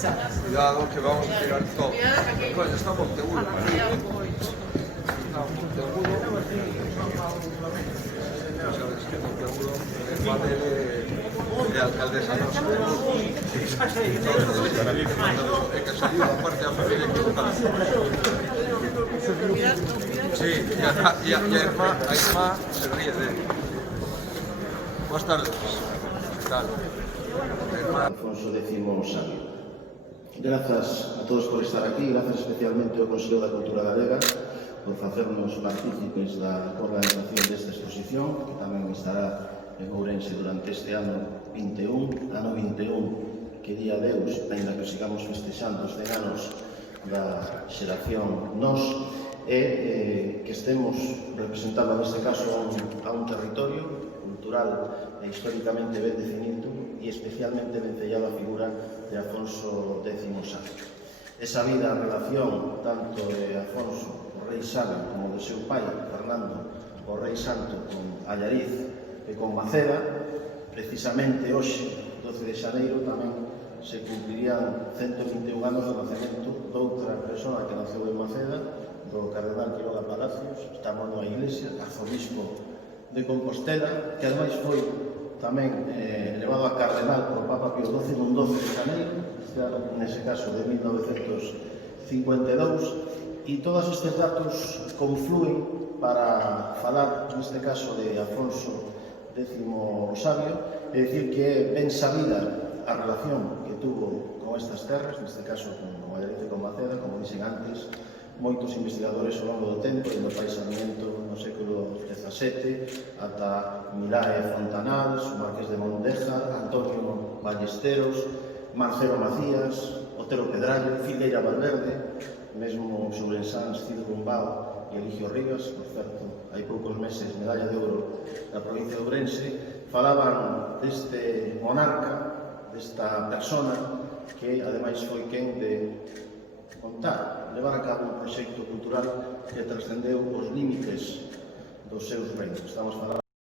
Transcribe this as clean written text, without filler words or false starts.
Cuidado que vamos a tirar todo. Coño, está Monteagudo. Está Monteagudo. Sabes que Monteagudo é padre de alcaldesa nosa. É que saliu a parte da familia equivocada. Sí, e a irmá se ríe de él. Buenas tardes. ¿Qué tal? Alfonso X Sabio. Grazas a todos por estar aquí, grazas especialmente ao Consello da Cultura Galega por facernos partícipes da organización desta exposición, que tamén estará en Ourense durante este ano 21, que día Deus, ainda que sigamos festexando os 100 anos da xeración Nos, e que estemos representando neste caso a un territorio cultural e históricamente ben definido e especialmente ben sellado a figura de Alfonso X Sabio. Esa vida a relación tanto de Alfonso, o rei sabio, como de seu pai, Fernando, o rei santo, con Allariz e con Maceda, precisamente hoxe, 12 de xaneiro, tamén se cumplirían 121 anos do nacemento doutra persona que naceu en Maceda, do cardenal Quiroga Palacios, estamos na iglesia, arzobispo de Compostela, que ademais foi tamén elevado a cardenal por Papa Pío XII nun 12 de xaneiro, nese caso de 1952, e todos estes datos confluen para falar, neste caso, de Alfonso X Sabio, e dicir que é ben sabida a relación que tuvo con estas terras, neste caso con Allariz e con Maceda, como dixen antes, moitos investigadores ao longo do tempo, no Pai Sarmiento no século XVII, ata Milá e Fontanals, o Marqués de Mondeja, Antonio Ballesteros, Marcelo Macías, Otero Pedrallo, Filgueira Valverde, mesmo Sourensáns, Cid Rumbao e Eligio Rivas, por certo, hai poucos meses, medalla de ouro da provincia de Ourense, falaban deste monarca, desta persona, que ademais foi quen de contar, levar a cabo un proxecto cultural que trascendeu os límites dos seus reinos. Estamos falando